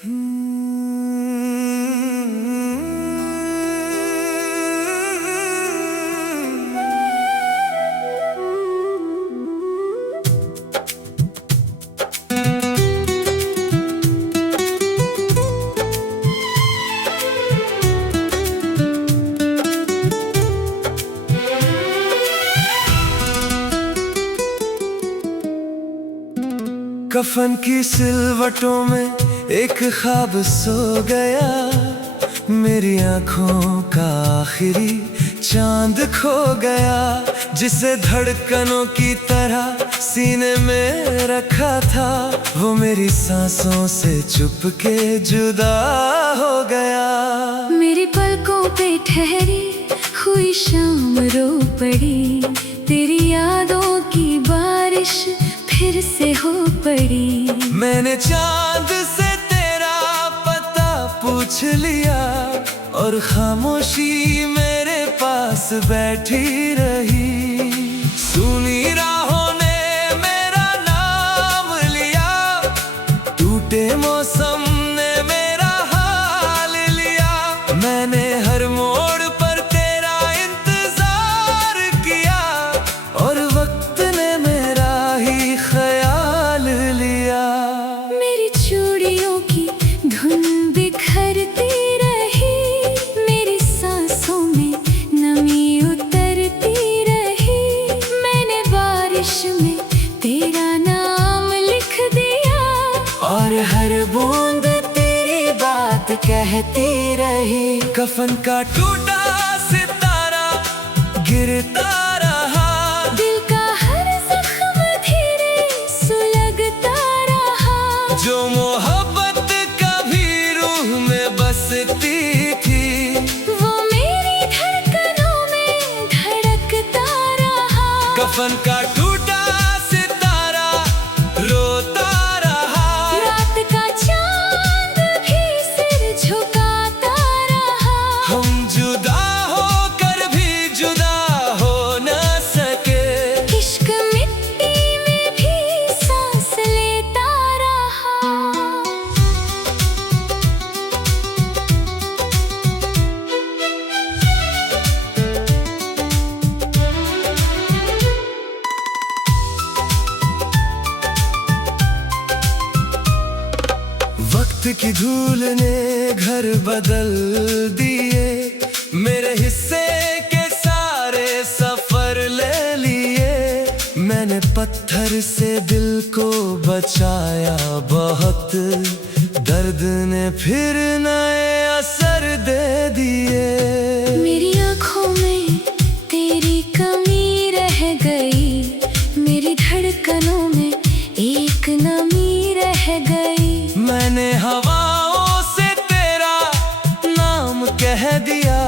कफन की सिलवटों में एक ख्वाब सो गया, मेरी आंखों का आखिरी चांद खो गया, जिसे धड़कनों की तरह सीने में रखा था, वो मेरी सांसों से चुपके जुदा हो गया। मेरी पलकों पे ठहरी हुई शाम रो पड़ी, तेरी यादों की बारिश फिर से हो पड़ी। मैंने चांद से तेरा पता पूछ लिया, और खामोशी मेरे पास बैठी रही। सुनी राहों ने मेरा नाम लिया, टूटे मौसम ने मेरा हाल लिया। मैंने हर मोड़ पर तेरा इंतजार किया, और वक्त ने मेरा ही ख्याल लिया। मेरी चूड़ियों की धुन बिखरती रही, मेरी सांसों में नमी उतरती रही। मैंने बारिश में तेरा नाम लिख दिया, और हर बूंद तेरी बात कहती रही। कफन का टूटा सितारा गिरता रहा, दिल का हर जख्म धीरे सुलगता रहा। जो मोहब्बत कभी रूह में बसती थी, वो मेरी धड़कनों में धड़कता रहा। कफन का टूटा सितारा रोता रहा, रात का चांद भी सिर झुकाता रहा। हम जुदा होकर भी जुदा हो न सके। इश्क मिट्टी में भी सांस लेता रहा। वक्त की धूल ने घर बदल दिए, मेरे हिस्से के सारे सफर ले लिए। मैंने पत्थर से दिल को बचाया बहुत, दर्द ने फिर नए असर दे दिए। मेरी आँखों में तेरी कमी रह गई, मेरी धड़कनों में एक नमी रह गई। मैंने हवाओं से तेरा नाम कह दिया,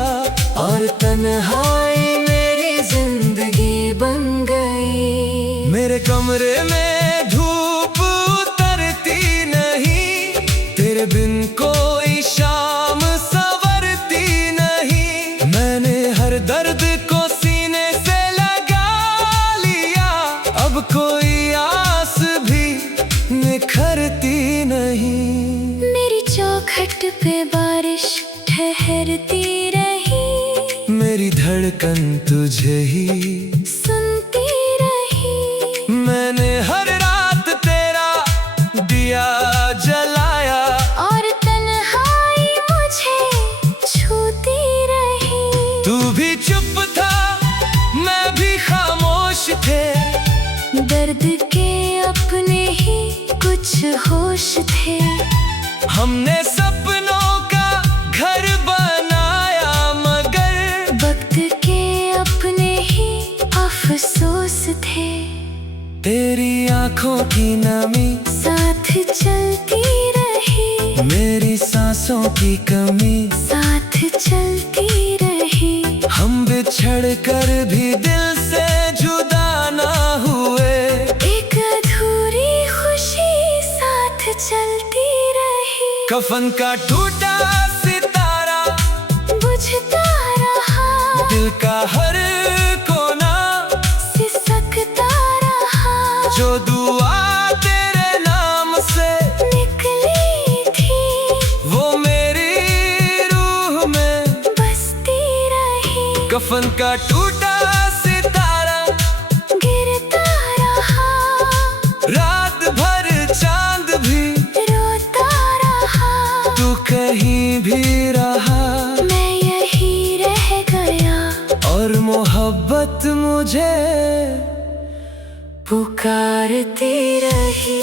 और तन्हाई मेरी जिंदगी बन गई। मेरे कमरे में धूप उतरती नहीं, तेरे बिन कोई शाम संवरती नहीं। मैंने हर दर्द को सीने से लगा लिया, अब कोई आस भी निखरती नहीं। मेरी चौखट पे बारिश ठहरती रही, मेरी धड़कन तुझे ही सुनती रही। मैंने हर रात तेरा दिया जलाया, और तन्हाई मुझे छूती रही। तू भी चुप था मैं भी खामोश थे, दर्द के अपने ही कुछ होश थे। हमने सपनों का घर बनाया, मगर वक्त के अपने ही अफसोस थे। तेरी आंखों की नमी साथ चलती रही, मेरी सांसों की कमी साथ चलती रही। हम बिछड़ कर भी दिल से जुदा ना हुए। एक अधूरी खुशी साथ चलती रही। कफन का टूटा सितारा बुझता रहा, दिल का हर कोना सिसकता रहा। जो दुआ तेरे नाम से निकली थी, पुकारती रही।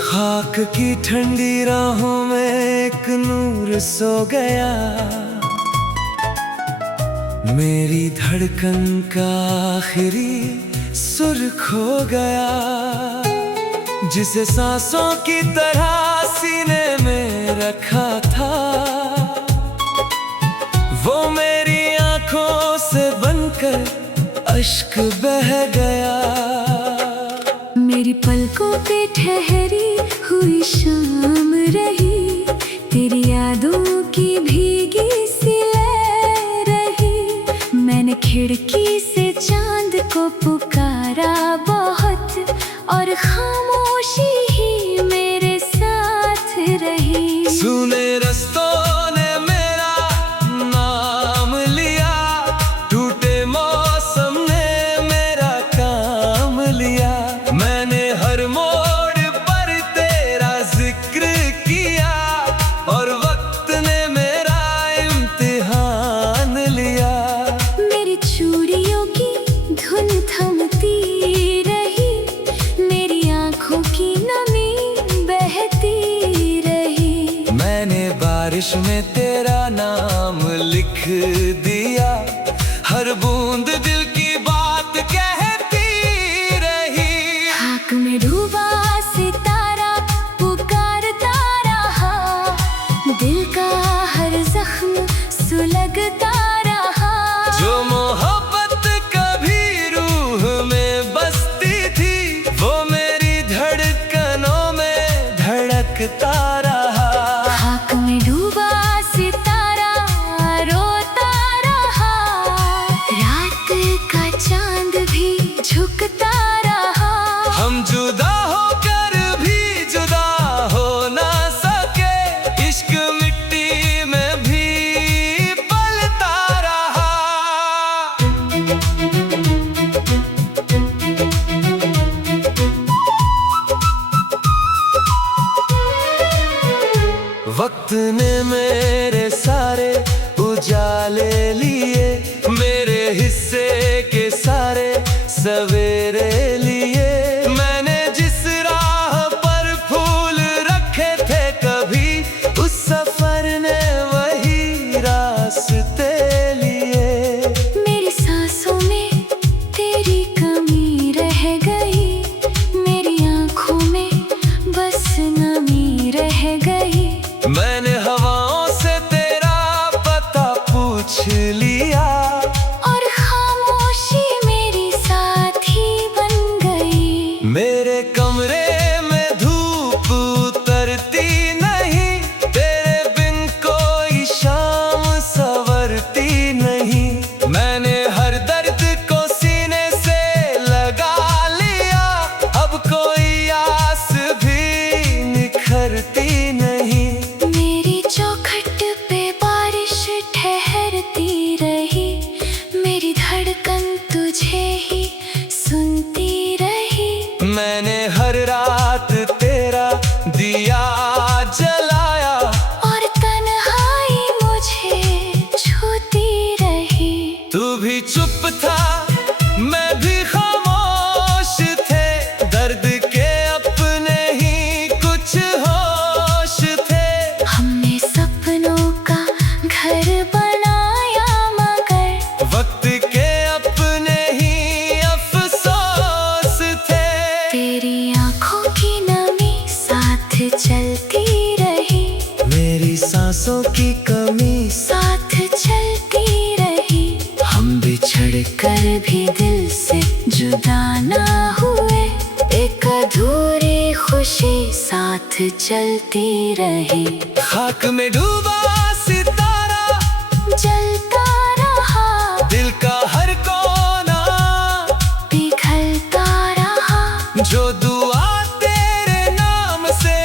खाक की ठंडी राहों में एक नूर सो गया, मेरी धड़कन का आखिरी सुर खो गया, जिसे सांसों की तरह सीने में रखा था, वो मेरी आंखों से बनकर अश्क बह गया। मेरी पलकों पे ठहरी हुई शाम रही, तेरी यादों की भीगी सी लहर रही। मैंने खिड़की से चांद को पुकारा बहुत, और खामोशी ही मेरे साथ रही। सुने रस्तों ने मेरा नाम लिया, टूटे मौसम ने मेरा काम लिया। मैंने हर मोड़ पर तेरा जिक्र किया, और वक्त ने मेरा इम्तिहान लिया। मेरी चूड़ियों की धुन थमती रही, मेरी आंखों की नमी बहती रही। मैंने बारिश में तेरा नाम लिख दिया, हर बूंद दिल की बात कहती रही। खाक में डूबा सितारा पुकारता रहा, दिल का हर जख्म सुलगता रहा। जो मोहब्बत कभी रूह में बसती थी, वो मेरी धड़कनों में धड़कता रहा। खाक में डूबा सितारा रोता रहा, रात का चांद भी झुकता रहा। हम जुदा होकर भी जुदा हो ना सके, इश्क मिट्टी में भी पलता रहा। वक्त ने मेरे सारे उजाले लिए, मेरे हिस्से के सारे सवेरे लिए। मैंने जिस राह पर फूल रखे थे कभी, उस सफर ने वही रास्ते लिए। मेरी सांसों में तेरी कमी रह गई, मेरी आंखों में बस नमी रह गई। मैंने हवाओं से तेरा पता पूछ लिया, और खामोशी मेरी साथी बन गई। मेरे कमरे में धूप उतरती नहीं, तेरे बिन कोई शाम संवरती नहीं। मैंने हर दर्द को सीने से लगा लिया, अब कोई आस भी निखरती नहीं। मेरी चौखट पे बारिश ठहरती रही, मेरी धड़कन तुझे ही सुनती रही। मैंने हर रात तेरा दिया जलाया, और तन्हाई मुझे छूती रही। तू भी चुप था मैं भी खामोश थे, दर्द के अपने ही कुछ होश थे। हमने सपनों का घर बनाया, मगर वक्त के अपने ही अफसोस थे। तेरी आंखों की नमी साथ चलती रही, मेरी सांसों की कमी साथ चलती रही। हम बिछड़ कर भी दिल से जुदा ना हुए, एक अधूरी खुशी साथ चलती रही। खाक में डूबा सितारा जलता रहा, दिल का हर कोना पिघलता रहा। जो दुआ तेरे नाम से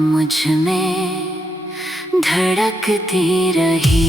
मुझ में धड़कती रही।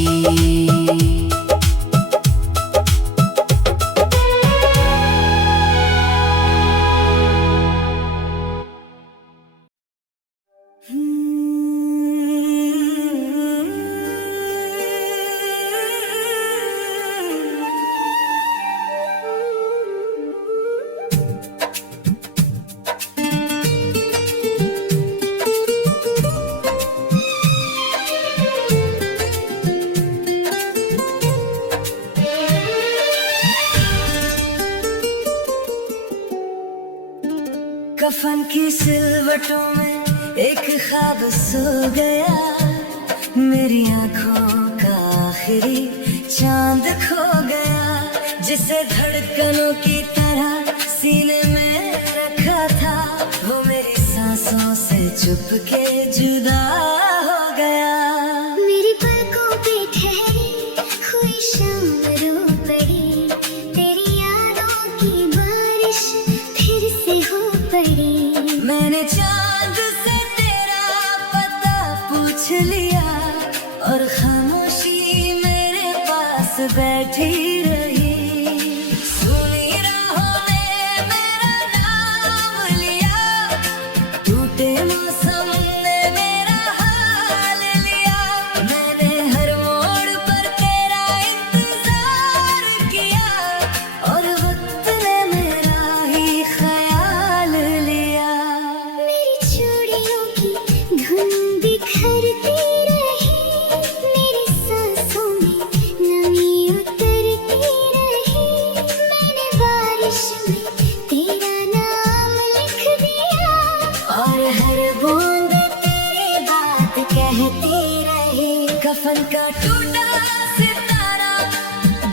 कफन की सिलवटों में एक ख्वाब सो गया, मेरी आंखों का आखिरी चांद खो गया, जिसे धड़कनों की तरह सीने में रखा था, वो मेरी सांसों से चुपके जुदा हो गया। मेरी पलकों पे ठहरी हुई शाम रो पड़ी, तेरी यादों की बारिश फिर से हो पड़ी। मैंने चांद से तेरा पता पूछ लिया, और खामोशी मेरे पास बैठी रही। सुनी राहों ने मेरा नाम लिया, टूटे मौसम ने मेरा हाल लिया। मैंने हर मोड़ पर तेरा इंतजार किया, और वक्त ने मेरा ही ख्याल लिया। मेरी चूड़ियों की धुन बिखरती रही, मेरी सांसों में नमी उतरती रही। मैंने बारिश में तेरा नाम लिख दिया, और हर बूंद तेरी बात कहती रही। कफन का टूटा सितारा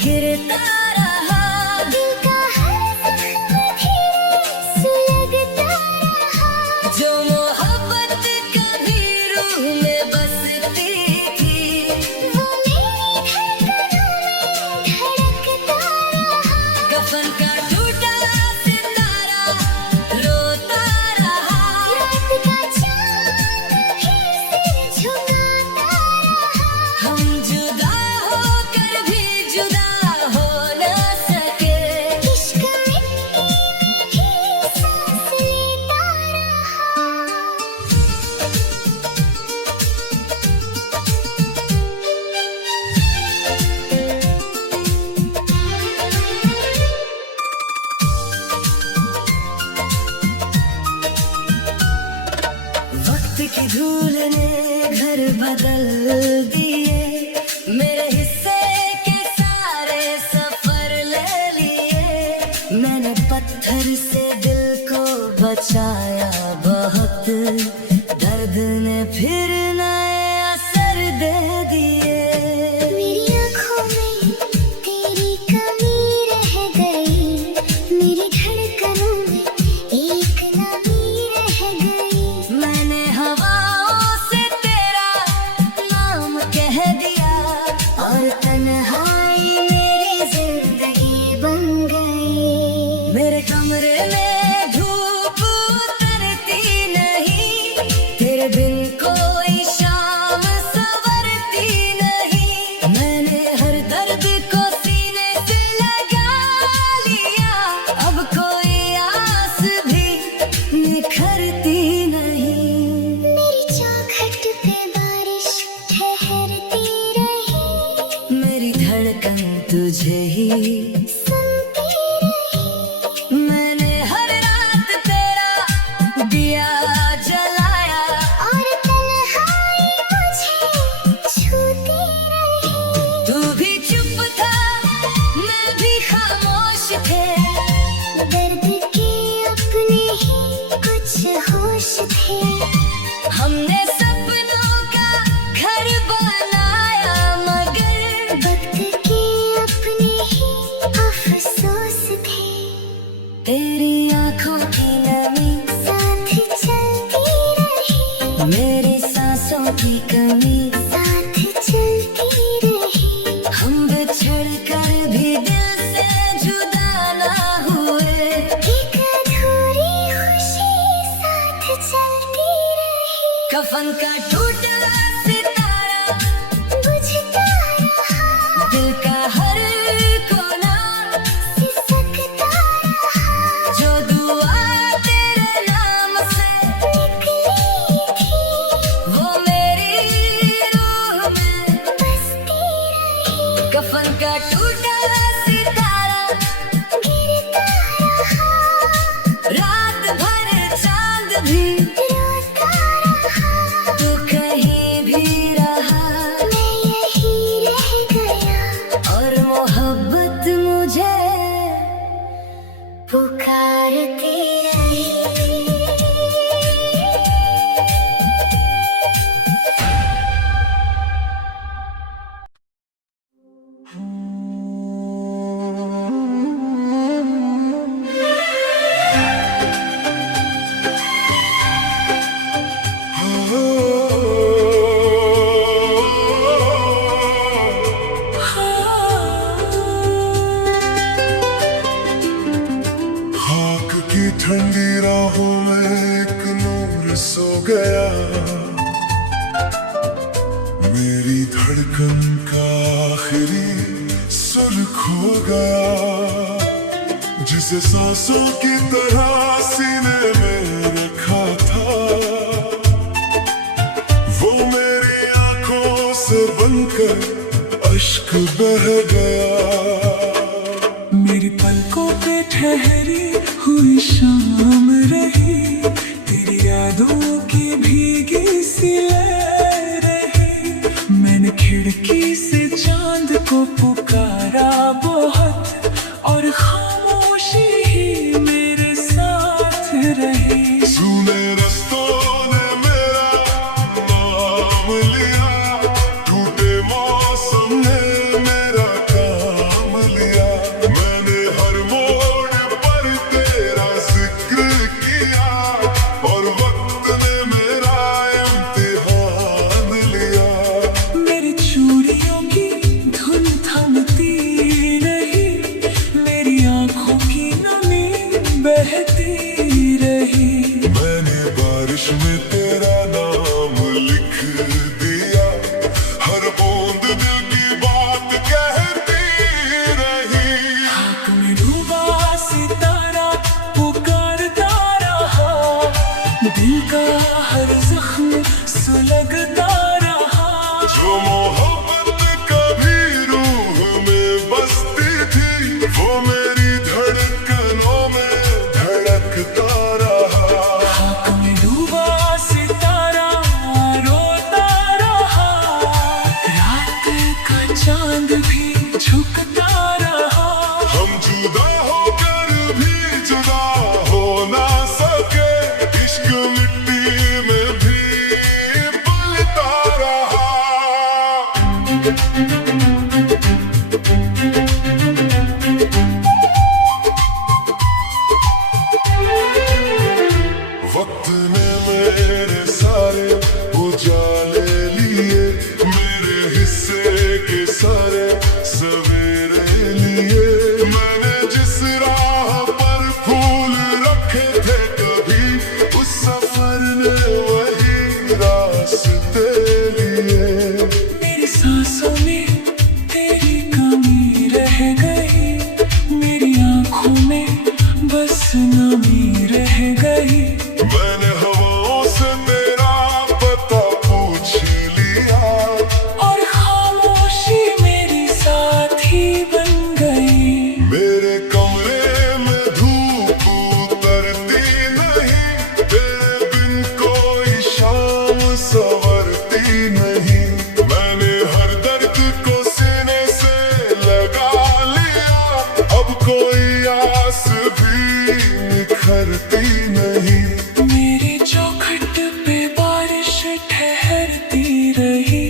गिरता रहा, दिल का हर जख्म धीरे सुलगता रहा। जो मोहब्बत कभी रूह में बसती थी, वो मेरी धड़कनों में धड़कता रहा। कफन का टूटा सितारा रोता रहा। रात का चांद फिर से झुकाता रहा। हम जुदा होकर भी जुदा हो न सके, इश्क मिट्टी में भी सांस लेता रहा। वक्त की धूल ने घर बदल दिए, मेरे हिस्से के सारे सफर ले लिए। मैंने पत्थर से दिल को बचाया बहुत, दर्द ने फिर नए असर दे दिए। मेरी आँखों में तेरी कमी रह गई, मेरी धड़कनों में एक नमी रह गई। मैंने हवाओं से तेरा नाम कह दिया, और तन्हाई मेरी जिंदगी बन गई। मेरे कमरे में धूप उतरती नहीं, तेरे बिन कोई शाम संवरती नहीं। मैंने हर दर्द को सीने से लगा लिया, अब कोई आस भी निखरती नहीं। मेरी चौखट पे बारिश ठहरती रही, मेरी धड़कन तुझे ही सुनती रही। मैंने हर रात तेरा दिया जलाया, और तन्हाई मुझे छूती रही। तू भी चुप था मैं भी खामोश थे, दर्द के अपने ही कुछ होश थे। हमने सपनों का घर बनाया, मगर वक्त के अपने ही अफसोस थे। तेरी आंखों की नमी साथ चलती रही, मेरी सांसों की कमी, साथ चलती रही। हम बिछड़ कर भी दिल से जुदा ना हुए। एक अधूरी खुशी साथ चलती रही। कफन का टूटा सितारा बुझता रहा, दिल का हर कोना सिसकता रहा, जो दुआ तेरे नाम से निकली थी वो मेरी रूह में बसती रही। कफन का टूटा सितारा गिरता रहा, रात भर चांद भी रोता रहा, तू कहीं भी रहा मैं यही रह गया, और मोहब्बत मुझे पुकारती रही। खाक की ठंडी राहों में एक नूर सो गया, मेरी धड़कन का आखिरी सुर खो गया, जिसे सांसों की तरह सीने में रखा था, वो मेरी आंखों से बनकर अश्क बह गया। मेरी पलकों पे ठहरी हुई शाम रही, तेरी यादों की भीगी सी लहर रही, मैंने खिड़की से चांद को पुकारा बहुत, और खामोशी ही मेरे साथ रही। सूने रस्तों ने मेरा नाम लिया, टूटे मौसम ने मेरा काम लिया, मैंने हर मोड़ पर तेरा जिक्र किया, और वक्त ने मेरा इम्तिहान लिया। मेरी चूड़ियों की धुन थमती रही, मेरी आंखों की नमी बहती रही, मैंने बारिश में तेरा नाम लिख दिया, हर बूंद दिल की बात कहती रही। खाक में डूबा सितारा पुकारता रहा, दिल का हर जख्म सुलगता रहा, जो मोहब्बत कभी रूह में बसती थी, वो मेरी धड़कनों में धड़कता रहा। खाक में डूबा सितारा रोता रहा, रात का चांद भी झुकता रहा, हम जुदा होकर भी जुदा हो ना सके, इश्क मिट्टी में भी पलता रहा। वक्त ने मेरे सारे उजाले लिए, मेरे हिस्से के सारे सवेरे लिए, मैंने जिस राह पर फूल रखे थे कभी, उस सफर ने वही रास्ते लिए। मेरी सांसों में तेरी कमी रह गई, मेरी आंखों में बस नमी रह गई, मैंने हवाओं से तेरा पता पूछ लिया, और खामोशी मेरी साथी बन गई। मेरे कमरे में धूप उतरती नहीं, तेरे बिन कोई शाम संवरती नहीं, मैंने हर दर्द को सीने से लगा लिया, अब कोई आस भी निखरती नहीं। मेरी चौखट पे बारिश ठहरती रही,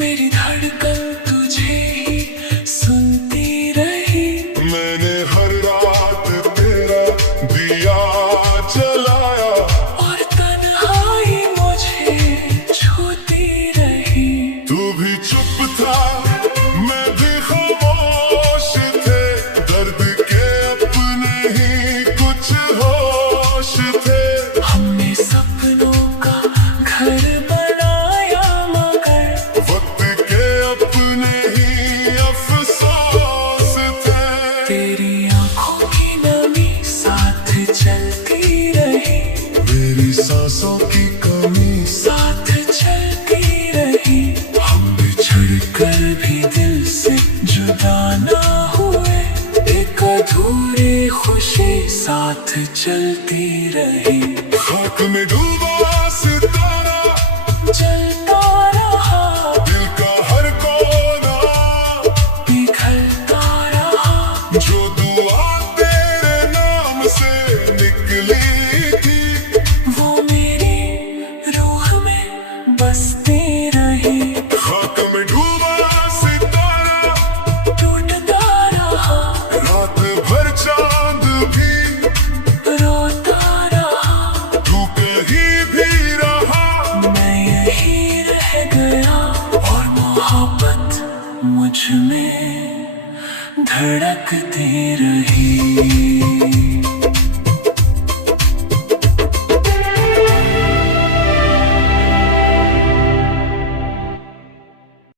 मेरी धड़कन तुझे ही सुनती रही, मैंने हर रात तेरा दिया जलाया, और तन्हाई मुझे छूती रही। तू भी चुप था मैं भी खामोश थे, दर्द के अपने ही कुछ होश थे, हमने सपनों का घर साथ चलती रही। खाक में डूबा सितारा जलता रहा, दिल का हर कोना पिघलता रहा। जो दुआ तेरे नाम से निकली थी वो मेरी रूह में बसती रही। खाक में डूबा सितारा टूटता रहा, रात भर चांद भी रोता रहा। तू कहीं भी रहा मैं यही रह गया और मोहब्बत मुझ में धड़कती रही।